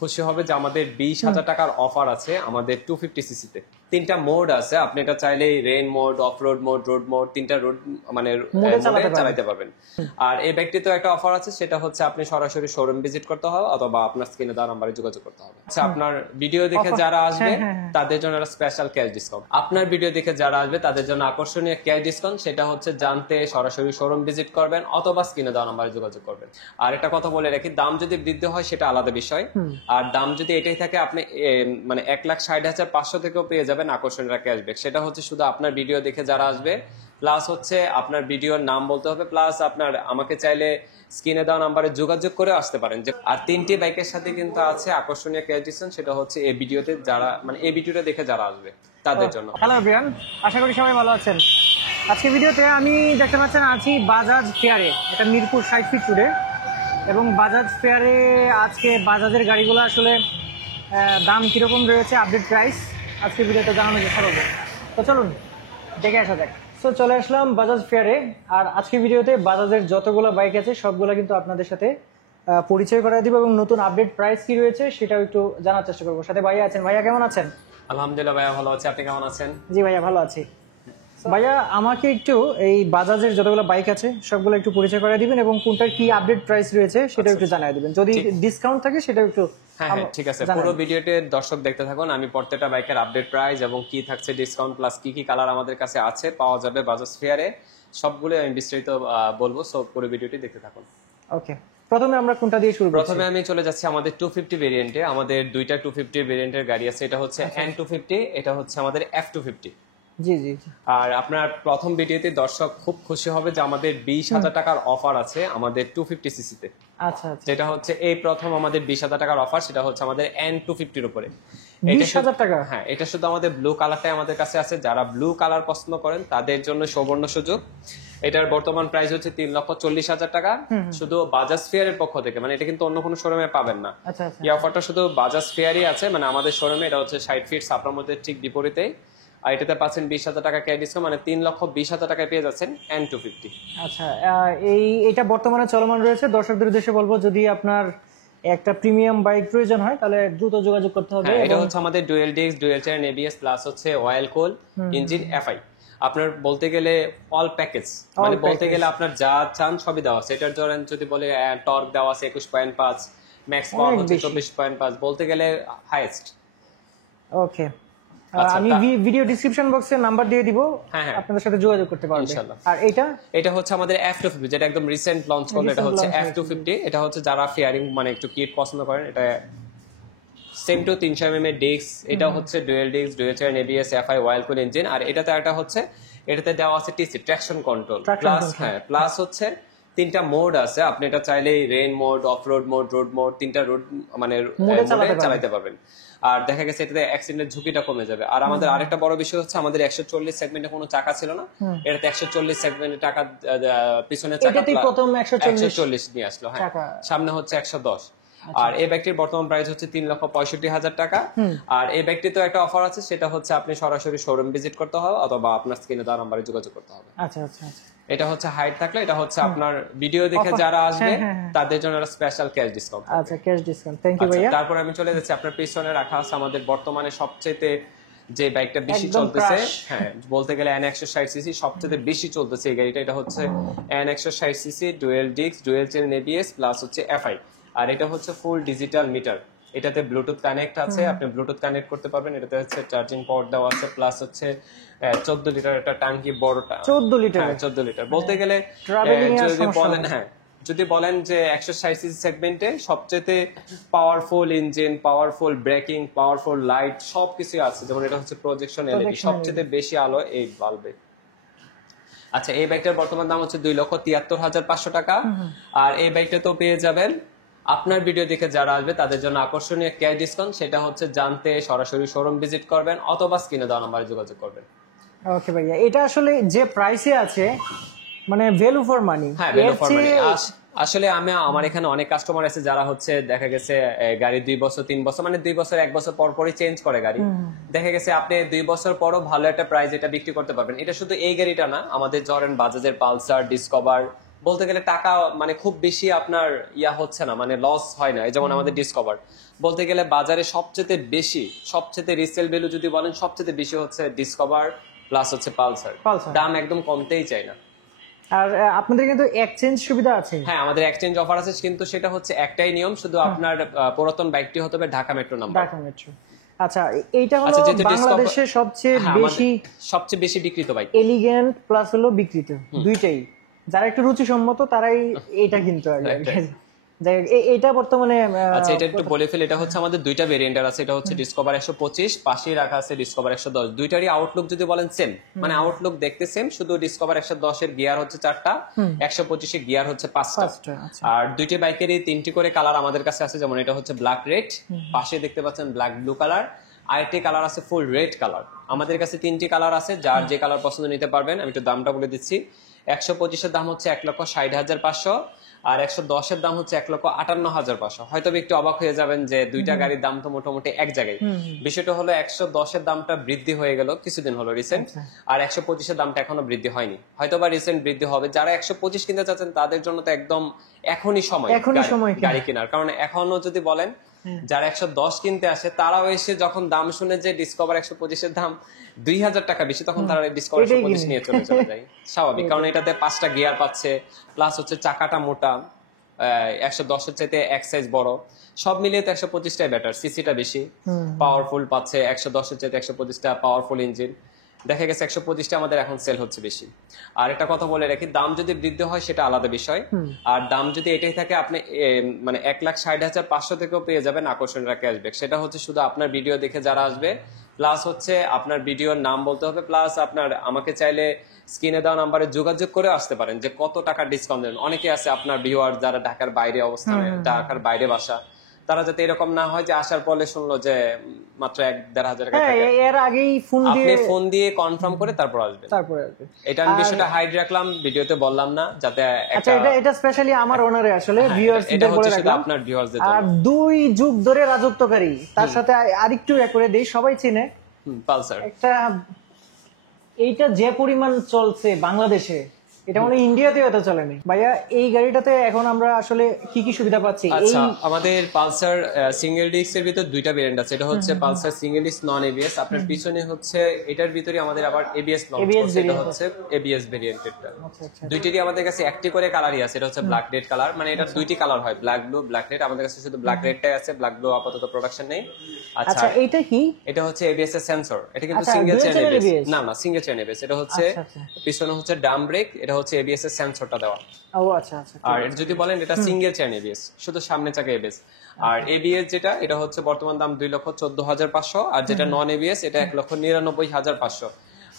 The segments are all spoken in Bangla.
খুশি হবে যে আমাদের 20,000 টাকার অফার আছে আমাদের 250 সিসিতে। তিনটা মোড আছে, আপনি এটা চাইলে rain mode, off road mode, road mode, তিনটা রোড মানে মোডে চালাতে পারবেন। আর এই ব্যক্তিতে একটা অফার আছে, সেটা হচ্ছে আপনি সরাসরি শোরুম ভিজিট করতে হবে অথবা আপনার স্ক্রিনে দেওয়া নাম্বারে যোগাযোগ করতে হবে। আচ্ছা, আপনার ভিডিও দেখে যারা আসবে তাদের জন্য একটা স্পেশাল ক্যাশ ডিসকাউন্ট। আপনার ভিডিও দেখে যারা আসবে তাদের জন্য আকর্ষণীয় ক্যাশ ডিসকাউন্ট, সেটা হচ্ছে জানতে সরাসরি শোরুম ভিজিট করবেন অথবা স্ক্রিনে দেওয়া নাম্বারে যোগাযোগ করবেন। আর একটা কথা বলে রাখি, দাম যদি বৃদ্ধি হয় সেটা আলাদা বিষয়, আর দাম যদি এটাই থাকে আপনি মানে 1,60,500 থেকেও পেয়ে যাবেন আকর্ষণীয় ক্যাশব্যাক। সেটা হচ্ছে শুধু আপনার ভিডিও দেখে যারা আসবে, প্লাস হচ্ছে আপনার ভিডিওর নাম বলতে হবে, প্লাস আপনার আমাকে চাইলে স্ক্রিনে দেওয়া নাম্বারে যোগাযোগ করে আসতে পারেন। আর তিনটি বাইকের সাথে কিন্তু আছে আকর্ষণীয় ক্যাশ ডিসকাউন্ট, সেটা হচ্ছে এই ভিডিওতে যারা মানে এই ভিডিওটা দেখে যারা আসবে তাদের জন্য। হ্যালো এভরিওয়ান, আশা করি সবাই ভালো আছেন। আজকে ভিডিওতে আমি দেখতে পাচ্ছেন আছি বাজাজ ফেয়ারে, এটা মিরপুর 60 ফিট রোডে। এবং বাজাজ ফেয়ারে আজকে বাজাজের গাড়িগুলো আসলে দাম কীরকম রয়েছে, আপডেট প্রাইস আজকে ভিডিওতে জানানোর চেষ্টা করবো। তো চলুন দেখে আসা যাক। তো চলে আসলাম বাজাজ ফেয়ারে, আর আজকে ভিডিওতে বাজাজের যতগুলো বাইক আছে সবগুলো কিন্তু আপনাদের সাথে পরিচয় করাই দিব এবং নতুন আপডেট প্রাইস কি রয়েছে সেটাও একটু জানার চেষ্টা করবো। সাথে ভাইয়া আছেন। ভাইয়া কেমন আছেন? আলহামদুলিল্লাহ ভাইয়া ভালো আছি, আপনি কেমন আছেন? জি ভাইয়া ভালো আছি। ভাইয়া আমাকে একটু এই বাজাজের যতগুলো বাইক আছে সবগুলো একটু পরিচয় করে দিবেন এবং কোনটার কি আপডেট প্রাইস রয়েছে সেটা একটু জানিয়ে দিবেন, যদি ডিসকাউন্ট থাকে সেটা একটু। হ্যাঁ ঠিক আছে, পুরো ভিডিওতে দর্শক দেখতে থাকুন। আমি প্রত্যেকটা বাইকের আপডেট প্রাইস এবং কি থাকছে ডিসকাউন্ট প্লাস কি কি কালার আমাদের কাছে আছে পাওয়া যাবে বাজাজ ফেয়ারে, সবগুলো আমি বিস্তারিত বলবো। সো পুরো ভিডিওটি দেখতে থাকুন। ওকে, প্রথমে আমরা কোনটা দিয়ে শুরু করব? প্রথমে আমি চলে যাচ্ছি আমাদের 250 ভেরিয়েন্টে। আমাদের দুইটা 250 ভেরিয়েন্টের গাড়ি আছে, এটা হচ্ছে N250, এটা হচ্ছে আমাদের F250। জি জি। আর আপনার প্রথম ভিডিওতে দর্শক খুব খুশি হবে যে আমাদের 20,000 টাকার অফার আছে আমাদের 250 সিসিতে। আচ্ছা আচ্ছা, যেটা হচ্ছে এই প্রথম আমাদের 20,000 টাকার অফার, সেটা হচ্ছে আমাদের N250 এর উপরে 20,000 টাকা। হ্যাঁ, এটা শুধু আমাদের ব্লু কালারটাই আমাদের কাছে আছে। যারা ব্লু কালার পছন্দ করেন তাদের জন্য সুবর্ণ সুযোগ। এটার বর্তমান প্রাইস হচ্ছে 3,40,000 টাকা, শুধু বাজাজ ফেয়ারের পক্ষ থেকে। মানে এটা কিন্তু অন্য কোনো শোরুমে পাবেন না। এই অফারটা শুধু বাজাজ ফেয়ারই আছে, মানে আমাদের শোরুমে। এটা হচ্ছে 60 ফিট সাপড়ার মধ্যে ঠিক বিপরীতেই। আর এটাতে পাচ্ছেন 20,000 টাকা ক্যাশ ডিসকাউন্ট, মানে 3,20,000 টাকায় পেয়ে যাচ্ছেন N250। আচ্ছা, এটা বর্তমানে চলমান রয়েছে। দর্শকদের উদ্দেশ্যে বলবো, যদি আপনার একটা প্রিমিয়াম বাইক প্রয়োজন হয় তাহলে দ্রুত যোগাযোগ করতে হবে। এটা হচ্ছে আমাদের dual disc, dual chain ABS plus হচ্ছে অয়েল কুল ইঞ্জিন FI। আপনার বলতে গেলে অল প্যাকেজ, মানে বলতে গেলে আপনার যা চান সবই দেওয়া আছে। এটার জন্য যদি বলে টর্ক দেওয়া আছে 21.5, ম্যাক্স পাওয়ার হচ্ছে 24.5, বলতে গেলে হাইয়েস্ট। ওকে, আমি ভিডিও ডেসক্রিপশন বক্সে নাম্বার দিয়ে দিব, আপনাদের সাথে যোগাযোগ করতে পারবেন ইনশাআল্লাহ। আর এটা হচ্ছে আমাদের F250, যেটা একদম রিসেন্ট লঞ্চ করলো। এটা হচ্ছে F250। এটা হচ্ছে যারা ফেয়ারিং মানে একটু কিট পছন্দ করেন, এটা সেম টু 300 mm ডিস্ক। এটা হচ্ছে dual disc, dual chain ABS FI oil cool engine. আর এটাতে একটা হচ্ছে, এটাতে দেওয়া আছে TC traction control plus. Plus হচ্ছে তিনটা মোড আছে, আপনি এটা চাইলে rain mode, off road mode, road mode, তিনটা রোড মানে মোডে চালাতে পারবেন। আর দেখা গেছে এটাতে অ্যাক্সিডেন্টের ঝুঁকিটা কমে যাবে। আর আমাদের আরেকটা বড় বিষয় হচ্ছে, আমাদের 140 সেগমেন্টে কোনো চাকা ছিল না, এটাতে 140 সেগমেন্টের টাকা পিছনে চাকা প্রথম 140 নিয়ে আসলো। হ্যাঁ, সামনে হচ্ছে 110। আর এই ব্যাগটির বর্তমান প্রাইস হচ্ছে 3,65,000 টাকা। আর এই ব্যাগটিতে একটা অফার আছে, সেটা হচ্ছে আপনি সরাসরি শোরুম ভিজিট করতে হবে অথবা আপনার স্ক্রিনে দেওয়া নাম্বারে যোগাযোগ করতে হবে। আচ্ছা আচ্ছা। এটা হচ্ছে হাইট থাকলে, এটা হচ্ছে আপনার ভিডিও দেখে যারা আসবে তাদের জন্য একটা স্পেশাল ক্যাশ ডিসকাউন্ট। আচ্ছা, ক্যাশ ডিসকাউন্ট, থ্যাংক ইউ ভাইয়া। তারপর আমি চলে যাচ্ছি, আপনার পিছনে রাখা আছে আমাদের বর্তমানে সবচেয়ে যে বাইকটা বেশি চলতেছে, হ্যাঁ বলতে গেলে N160 সিসি সবচেয়ে বেশি চলতেছে এই গাড়িটা। এটা হচ্ছে N160 CC dual disc, dual chain ABS plus হচ্ছে FI। আর এটা হচ্ছে ফুল ডিজিটাল মিটার। এটাতে ব্লুটুথ কানেক্ট আছে, আপনি ব্লুটুথ কানেক্ট করতে পারবেন। এটাতে হচ্ছে চার্জিং পোর্ট দেওয়া আছে, প্লাস হচ্ছে 14 লিটার একটা ট্যাঙ্কি, বড়টা 14 লিটার। বলতে গেলে যদি বলেন, যদি বলেন যে 160 সিসি সেগমেন্টে সবচেয়ে powerful engine, powerful breaking, powerful light সবকিছু আছে। যেমন এটা হচ্ছে প্রজেকশন LED, সবচেয়ে বেশি আলো এই বাল্বে। আচ্ছা, এই বাইকটার বর্তমান দাম হচ্ছে 2,73,500 টাকা। আর এই বাইকটা তো পেয়ে যাবেন আপনার ভিডিও দেখে যারা আসবে তাদের জন্য আকর্ষণীয় ক্যাশ ডিসকাউন্ট, সেটা হচ্ছে জানতে সরাসরি শোরুম ভিজিট করবেন অথবা স্ক্রিনে দেওয়া নাম্বারে যোগাযোগ করবেন। ওকে ভাইয়া, এটা আসলে যে প্রাইসে আছে মানে ভ্যালু ফর মানি। হ্যাঁ, ভ্যালু ফর মানি। আসলে আমার এখানে অনেক কাস্টমার আছে যারা হচ্ছে দেখা গেছে গাড়ি 2 বছর 3 বছর মানে 2 বছর 1 বছর পর পরই চেঞ্জ করে গাড়ি। দেখা গেছে আপনি 2 বছর পরও ভালো একটা প্রাইস এটা বিক্রি করতে পারবেন। এটা শুধু এই গাড়িটা না, আমাদের ধরেন বাজাজের পালসার, ডিসকভার, বলতে গেলে টাকা মানে খুব বেশি আপনার ইয়া হচ্ছে না, মানে লস হয় না। এই যেমন আমাদের ডিসকভার, বলতে গেলে বাজারে সবচেয়ে রিসেল ভ্যালু যদি বলেন সবচেয়ে বেশি হচ্ছে ডিসকভার প্লাস হচ্ছে পালসার। দাম একদম কমতেই চাই না। আর আপনাদের কিন্তু এক্সচেঞ্জ সুবিধা আছে? হ্যাঁ, আমাদের এক্সচেঞ্জ অফার আছে, কিন্তু সেটা হচ্ছে একটাই নিয়ম, শুধু আপনার পুরাতন বাইকটি হতে হবে Dhaka metro number. Dhaka metro. আচ্ছা, এইটা হলো বাংলাদেশের সবচেয়ে বেশি বিক্রিত বাইক, এলিগেন্ট প্লাস হলো বিক্রিত, দুইটাই। যারা একটু রুচিসম্মত তারাই এটা কিনতে পারবে। এটা বর্তমানে আচ্ছা, এটা একটু বলে ফেল। এটা হচ্ছে আমাদের দুইটা ভেরিয়েন্টের আছে। এটা হচ্ছে ডিসকভার 125, পাশেই রাখা আছে ডিসকভার 110। দুইটারই আউটলুক যদি বলেন সেম, মানে আউটলুক দেখতে সেম, শুধু ডিসকভার 110 এর গিয়ার হচ্ছে 4টা, 125 এর গিয়ার হচ্ছে 5টা। আর দুইটি বাইকেরই 3টি করে কালার আমাদের কাছে আছে। যেমন এটা হচ্ছে ব্ল্যাক রেড, পাশে দেখতে পাচ্ছেন ব্ল্যাক ব্লু কালার, আরেকটি কালার আছে ফুল রেড কালার। আমাদের কাছে 3টি কালার আছে, যার যে কালার পছন্দ নিতে পারবেন। আমি একটু দামটা বলে দিচ্ছি। 125 এর দাম হচ্ছে 1,60,500, আর 110 এর দাম হচ্ছে 1,58,500। হয়তো একটু অবাক হয়ে যাবেন যে দুইটা গাড়ির দাম তো মোটামুটি এক জায়গায়। বিষয়টা হলো 110 এর দামটা বৃদ্ধি হয়ে গেল কিছুদিন হলো রিসেন্ট, আর 125 এর দামটা এখনো বৃদ্ধি হয়নি, হয়তো বা রিসেন্ট বৃদ্ধি হবে। যারা 125 কিনতে চাচ্ছেন তাদের জন্য তো একদম এখনই সময় গাড়ি কেনার। কারণ এখনো যদি বলেন যারা 110 কিনতে আসে, তারাও এসে যখন দাম শুনে যে ডিসকভার 125 এর দাম 2,000 টাকা বেশি, তখন তারা ডিসকভার 125 নিয়ে চলে যায়। স্বাভাবিক, কারণ এটাতে 5টা গিয়ার পাচ্ছে, প্লাস হচ্ছে চাকাটা মোটা, 110 এর চাইতে এক সাইজ বড়, সব মিলিয়ে তো 125টাই বেটার। সিসিটা বেশি পাওয়ারফুল পাচ্ছে, 110 এর চাইতে 125টা পাওয়ারফুল ইঞ্জিন। দেখা গেছে 125টা আমাদের এখন সেল হচ্ছে বেশি। আর একটা কথা বলে রাখি, দাম যদি বৃদ্ধি হয় সেটা আলাদা বিষয়, আর দাম যদি এটাই থাকে আপনি মানে 1,60,500 থেকেও পেয়ে যাবেন আকর্ষণীয় ক্যাশব্যাক। সেটা হচ্ছে শুধু আপনার ভিডিও দেখে যারা আসবে, প্লাস হচ্ছে আপনার ভিডিওর নাম বলতে হবে, প্লাস আপনার আমাকে চাইলে স্ক্রিনে দেওয়া নাম্বারে যোগাযোগ করে আসতে পারেন যে কত টাকা ডিসকাউন্ট দেবেন। অনেকে আছে আপনার ভিউয়ার যারা ঢাকার বাইরে অবস্থানে, ঢাকার বাইরে বাসা, তারা যাতে এরকম না হয় যে আসার পরে শুনলো যে মাত্র 1,500 টাকা, এর আগেই ফোন দিয়ে কনফার্ম করে তারপর আসবে। এটা আমি বিষয়টা হাইড রাখলাম, ভিডিওতে বললাম না, যাতে আচ্ছা এটা স্পেশালি আমার ওনারে আসলে ভিউয়ার্সদের বলে রাখলাম, আপনার ভিউয়ার্সদের জন্য। আর 2 যুগ ধরে রাজত্বকারী, তার সাথে আরেকটু করে দেই, সবাই চিনে পালসার। এইটা যে পরিমাণ চলছে বাংলাদেশে, এটা মানে ইন্ডিয়াতেও এত চলেনি ভাইয়া। এই গাড়িটাতে এখন আমরা আসলে কি কি সুবিধা পাচ্ছি? আচ্ছা, আমাদের পালসার সিঙ্গেল ডিস্ক এর ভিতর দুইটা ভেরিয়েন্ট আছে। এটা হচ্ছে Pulsar single disc non ABS. আপনার পিছনে হচ্ছে এটার ভিতরে আমাদের আবার এবিএস লঞ্চ করছে, এটা হচ্ছে এবিএস ভেরিয়েন্টটা। দুইটারই আমাদের কাছে একটি করে কালারই আছে। এটা হচ্ছে ব্ল্যাক রেড কালার, মানে এটা দুইটি কালার হয়, ব্ল্যাক ব্লু, ব্ল্যাক রেড। আমাদের কাছে শুধু ব্ল্যাক রেডটাই আছে, ব্ল্যাক ব্লু আপাতত প্রোডাকশন নেই। আচ্ছা, এটা কি? এটা হচ্ছে এবিএস এর সেন্সর। এটা কিন্তু সিঙ্গেল চেইন এবিএস না, সিঙ্গেল চেইন এবিএস। এটা হচ্ছে পিছনে হচ্ছে ডাম ব্রেক, এটা হচ্ছে এবিএস এর সেন্সরটা দেওয়া। ও আচ্ছা আচ্ছা। আর এটা যদি বলেন এটা সিঙ্গেল চেইন এবিএস, শুধু সামনে চাকা এবিএস। আর এবিএস যেটা, এটা হচ্ছে বর্তমান দাম 2,14,500, আর যেটা নন এবিএস এটা 1,99,500।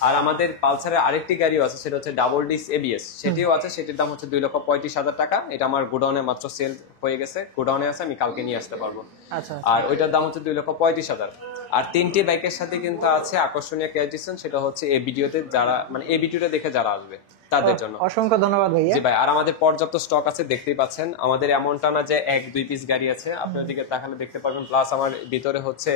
আর আমাদের পালসারের আরেকটি গাড়িও আছে, সেটা হচ্ছে ডাবল ডিস্ক এবিএস, সেটিও আছে। সেটির দাম হচ্ছে 2,35,000 টাকা। এটা আমার গোডাউনে মাত্র সেল হয়ে গেছে, গোডাউনে আছে, আমি কালকে নিয়ে আসতে পারবো। আর ওইটার দাম হচ্ছে 2,35,000। আর 3টি বাইকের সাথে কিন্তু আছে আকর্ষণীয় ক্যাশ ডিসকাউন্ট, সেটা হচ্ছে এই ভিডিওতে যারা মানে এই ভিডিওটা দেখে যারা আসবে তাদের জন্য। অসংখ্য ধন্যবাদ ভাইয়া। জি ভাই, আর আমাদের পর্যাপ্ত স্টক আছে, দেখতেই পাচ্ছেন। আমাদের এমনটা না যে 1-2 পিস গাড়ি আছে, আপনার দিকে তাকালে দেখতে পারবেন। প্লাস আমার ভিতরে হচ্ছে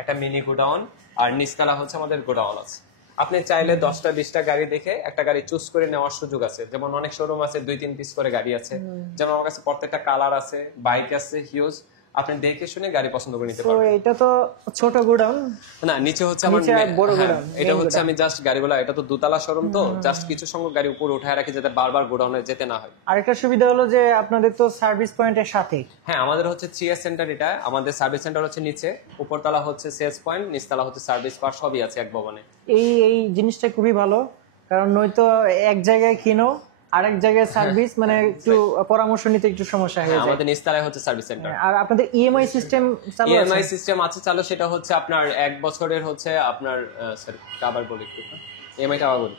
একটা মিনি গোডাউন, আর নিচতলা হচ্ছে আমাদের গোডাউন আছে। আপনি চাইলে 10টা-20টা গাড়ি দেখে একটা গাড়ি চুজ করে নেওয়ার সুযোগ আছে। যেমন অনেক শোরুম আছে 2-3 পিস করে গাড়ি আছে, যেমন আমার কাছে প্রত্যেকটা কালার আছে, বাইক আছে হিউজ। আপনি দেখে শুনে গাড়ি পছন্দ করে নিতে পারবেন। এটা তো ছোট গোডাউন না, নিচে হচ্ছে আমার বড় গোডাউন। এটা হচ্ছে আমি জাস্ট গাড়িগুলো, এটা তো দোতলা শোরুম, তো জাস্ট কিছু সংখ্যক গাড়ি উপরে উঠায় রাখি যাতে বারবার গোডাউনে যেতে না হয়। আরেকটা সুবিধা হলো যে আপনাদের তো সার্ভিস পয়েন্টের সাথে। হ্যাঁ, আমাদের হচ্ছে 3S সেন্টার। এটা আমাদের সার্ভিস সেন্টার হচ্ছে নিচে, উপরতলা হচ্ছে সেলস পয়েন্ট, নিচতলা হচ্ছে সার্ভিস পার, সবই আছে এক ভবনে। এই জিনিসটা খুবই ভালো, কারণ নয়তো এক জায়গায় কিনো আরেক জায়গায় সার্ভিস, মানে একটু পরামর্শ নিতে একটু সমস্যা হয়ে যায়। আমাদের নিচতলায় হচ্ছে সার্ভিস সেন্টার। আর আপনাদের ইএমআই সিস্টেম চালু আছে? ইএমআই সিস্টেম আছে চালু, সেটা হচ্ছে আপনার 1 বছরের হচ্ছে আপনার সরি আবার বলি একটু, ইএমআইটা আবার বলি।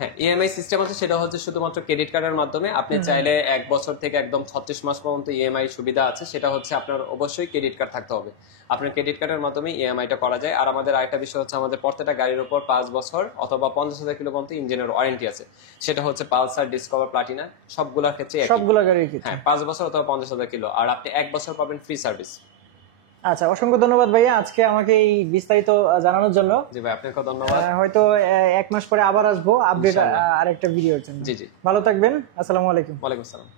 হ্যাঁ, ইএমআই সিস্টেম আছে, সেটা হচ্ছে শুধুমাত্র ক্রেডিট কার্ডের মাধ্যমে। আপনি চাইলে 1 বছর থেকে একদম 36 মাস পর্যন্ত ইএমআই সুবিধা আছে। সেটা হচ্ছে আপনার অবশ্যই ক্রেডিট কার্ড থাকতে হবে। আপনার ক্রেডিট কার্ডের মাধ্যমে ইএমআইটা করা যায়। আর আমাদের আরেকটা বিষয় হচ্ছে, আমাদের প্রত্যেকটা গাড়ির উপর 5 বছর অথবা 50,000 কিলো পর্যন্ত ইঞ্জিনের ওয়ারেন্টি আছে। সেটা হচ্ছে পালসার, ডিসকভার, প্লাটিনা সবগুলোর ক্ষেত্রে, সবগুলো গাড়ির ক্ষেত্রে। হ্যাঁ, 5 বছর অথবা 50,000 কিলো। আর আপনি 1 বছর পাবেন ফ্রি সার্ভিস। আচ্ছা, অসংখ্য ধন্যবাদ ভাইয়া আজকে আমাকে এই বিস্তারিত জানানোর জন্য। জি ভাই, আপনাকে ধন্যবাদ। হয়তো 1 মাস পরে আবার আসবো আপডেট ইনশাআল্লাহ। আরেকটা ভিডিওর জন্য। জি জি, ভালো থাকবেন, আসসালামু আলাইকুম। ওয়ালাইকুম আসসালাম।